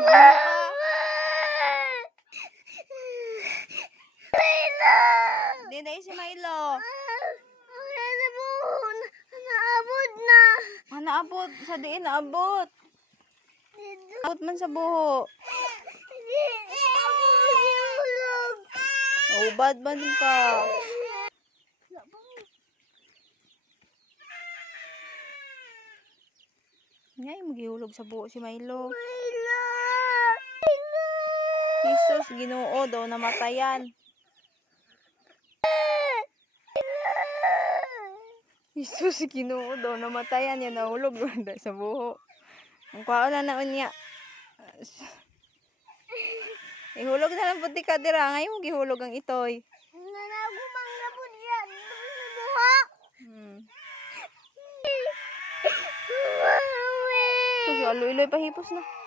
Ano ka? Di na si Milo. Naabot na. Naabot. Sa diin naabot. Naabot man sa buho. Ubad ba din ka? Ngay, magihulog sa buho si Milo. Jesus, Ginoo daw namatayan. Jesus, Ginoo daw namatayan. Yan nahulog sa buho. Ang kwaon na naon niya. Ihulog na lang puti ka dira. Ngayon mo gihulog ang itoy. Nanagumang na po yan. Buha. So, si Aloy-Loy pahipos na.